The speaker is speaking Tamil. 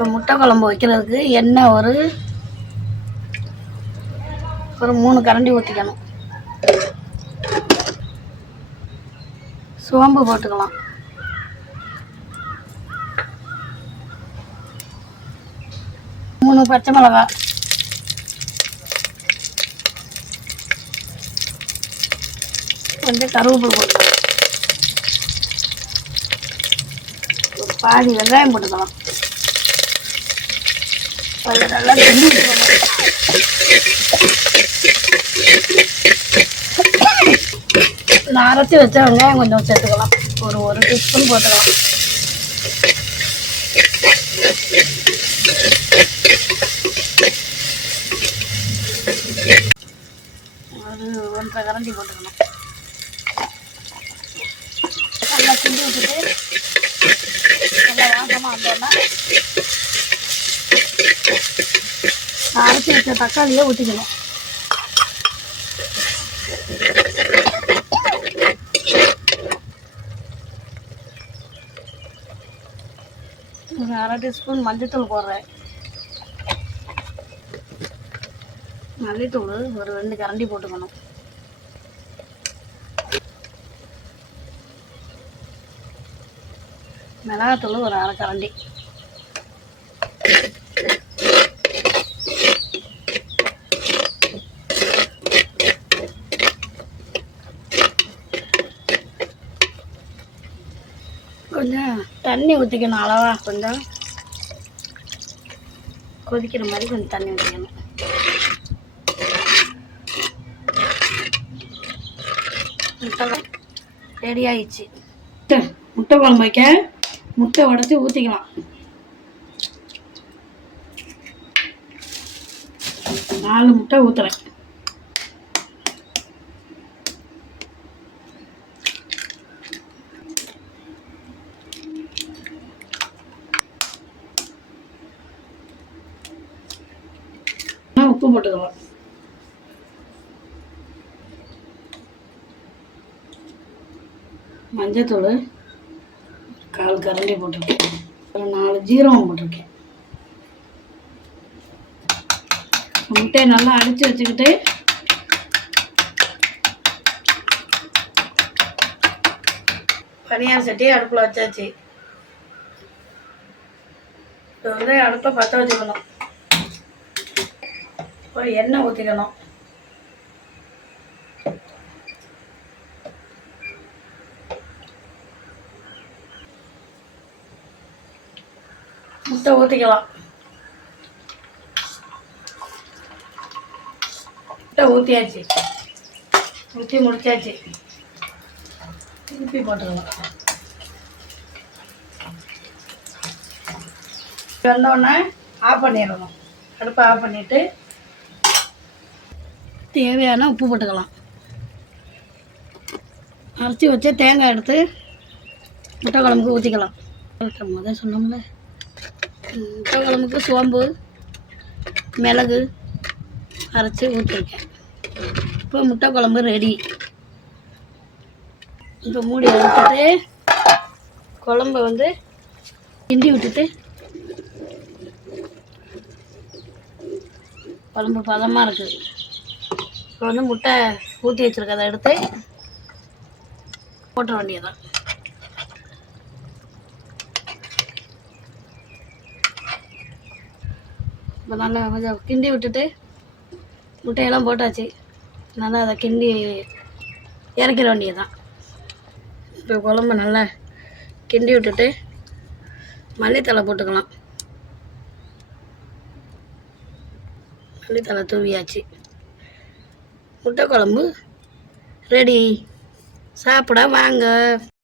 இப்போ முட்டை குழம்பு வைக்கிறதுக்கு எண்ணெய் ஒரு 3 கரண்டி ஊற்றிக்கணும். சோம்பு போட்டுக்கலாம். மூணு பச்சை மிளகாய், கொஞ்சம் கருவேப்பிலை போட்டுக்கலாம். ஒரு பாதி வெங்காயம் போட்டுக்கலாம். அது நல்லா கிண்டி விட்டுக்கணும். நான் அரைச்சி வச்ச வெங்காயம் கொஞ்சம் சேர்த்துக்கலாம். ஒரு டீஸ்பூன் போட்டுக்கலாம். ஒரு 1.5 கரண்டி போட்டுக்கணும். நல்லா கிண்டி விட்டுட்டு நல்லா வாசமாக வந்தோன்னா நான் அரைச்சி வச்ச தக்காளியை ஊற்றிக்கணும். ஒரு 1/2 டீஸ்பூன் மஞ்சத்தூள் போடுறேன். மல்லித்தூள் ஒரு 2 கரண்டி போட்டுக்கணும். மிளகாத்தூள் ஒரு 1/2 கரண்டி. கொஞ்சம் தண்ணி ஊற்றிக்கணும். அளவா கொஞ்சம் கொதிக்கிற மாதிரி கொஞ்சம் தண்ணி ஊற்றிக்கணும். முட்டை ரெடி ஆயிடுச்சு. முட்டை குழம்பு வைக்க முட்டை உடச்சி ஊற்றிக்கலாம். 4 முட்டை ஊற்றுறேன். உப்பு போட்டுக்கலாம். மஞ்சத்தூள் 1/4 கரண்டி போட்டிருக்கேன். ஒரு 4 ஜீரகம் போட்டிருக்கேன். முட்டையை நல்லா அடித்து வச்சுக்கிட்டு பனியார சட்டியை அடுப்பில் வச்சாச்சு. இப்போ வந்து அடுப்பை பற்ற வச்சுக்கணும். ஒரு எண்ணெய் ஊற்றிக்கணும். முட்டை ஊற்றிக்கலாம். முட்டை ஊற்றியாச்சு. ஊற்றி முடிச்சாச்சு. திருப்பி போட்டுக்கலாம். வந்தோடனே ஆஃப் பண்ணிடணும். அடுப்பை ஆஃப் பண்ணிவிட்டு தேவையான உப்பு போட்டுக்கலாம். அரைச்சி வச்சு தேங்காய் எடுத்து முட்டை குழம்புக்கு ஊற்றிக்கலாம். முதல் சொன்னோம்ல, முட்டை குழம்புக்கு சோம்பு மிளகு அரைச்சி ஊற்றிருக்கேன். இப்போ முட்டை குழம்பு ரெடி. இப்போ மூடி வச்சுட்டு குழம்பை வந்து கிண்டி விட்டுட்டு குழம்பு பதமாக இருக்குது. இப்போ வந்து முட்டை ஊற்றி வச்சுருக்கதை எடுத்து போட்டுற வேண்டியதான். இப்போ நல்லா கொஞ்சம் கிண்டி விட்டுட்டு முட்டையெல்லாம் போட்டாச்சு. நல்லா அதை கிண்டி இறக்கிற வேண்டியதான். இப்போ குழம்பு நல்லா கிண்டி விட்டுட்டு மல்லித்தழை போட்டுக்கலாம். மல்லித்தழை தூவியாச்சு. முட்டை குழம்பு ரெடி. சாப்பிட வாங்க.